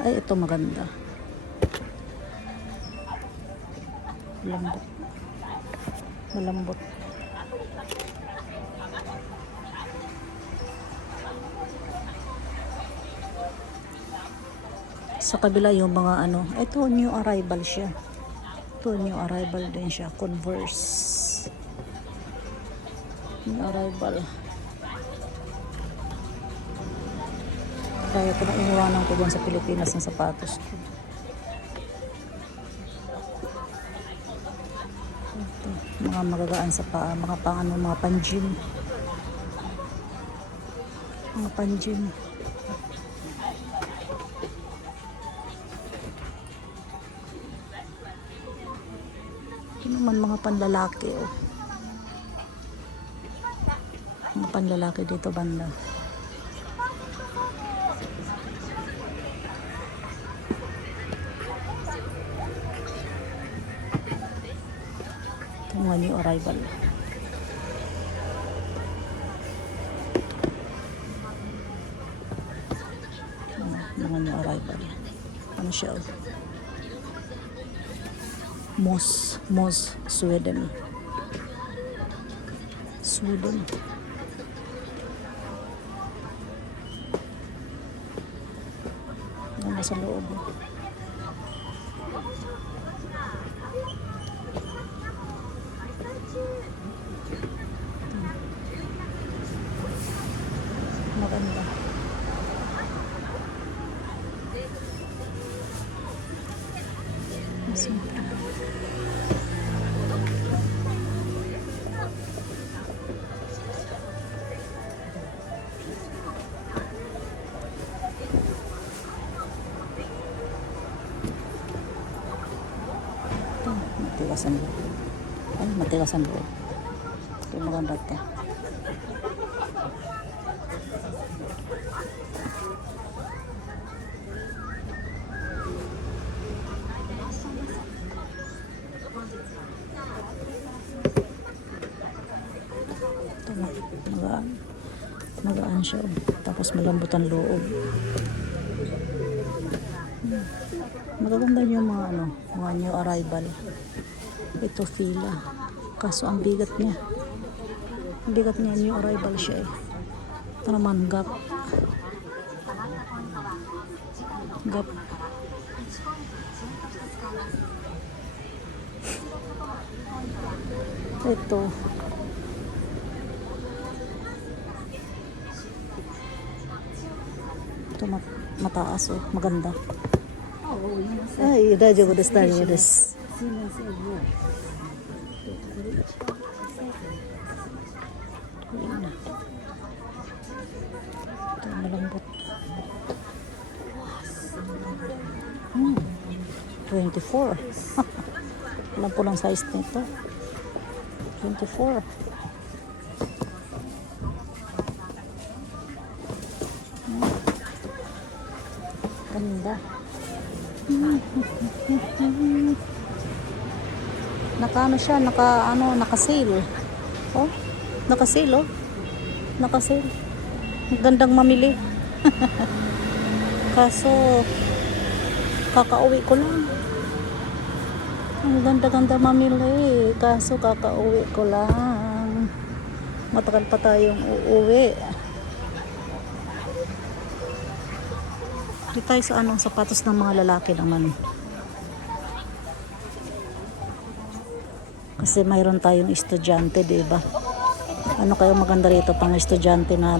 Ay, ito maganda. Malambot. Malambot. Sa kabila yung mga ano, ito new arrival siya. Ito new arrival din siya, Converse. New arrival. Kaya iniwanan ko dyan sa Pilipinas ng sapatos ko. Ito, mga magagaan sa paa, mga pang ano, mga pan-gym. Mga pan-gym. Ito naman mga panlalaki. Oh. Mga panlalaki dito banda. Mga new arrival. Ano, mga new arrival. Ano siya? Moss, Moss, Sweden. Sweden. Ano sa loob? oh. Maganda. Mas mura. Ito, matigas ang loob. Ay, matigas ang loob. Ito maganda ito. Ito na, magaan. Magaan siya. oh. Tapos malambot ang loob. Hmm. Magaganda yung mga ano, mga new arrival. Ito fila. Kaso ang bigat niya. Ang bigat niya, new arrival siya eh. Ito naman, gap. Gap. Ito. Ito mataas oh, maganda. Ay, dajo ko des, dajo ko des. Ito malambot. Hmm. 24. Alam po lang size nito. 24. Ganda. Naka ano siya, naka ano, naka sale. Oh, naka sale oh. Naka sale. Ang Gandang mamili. Kaso kakauwi ko lang. Ang ganda-ganda mamili. Kaso kakauwi ko lang. Matagal pa tayong uuwi. Dito tayo sa anong sapatos ng mga lalaki naman. Kasi mayroon tayong estudyante, di ba? Ano kayo maganda rito pang estudyante na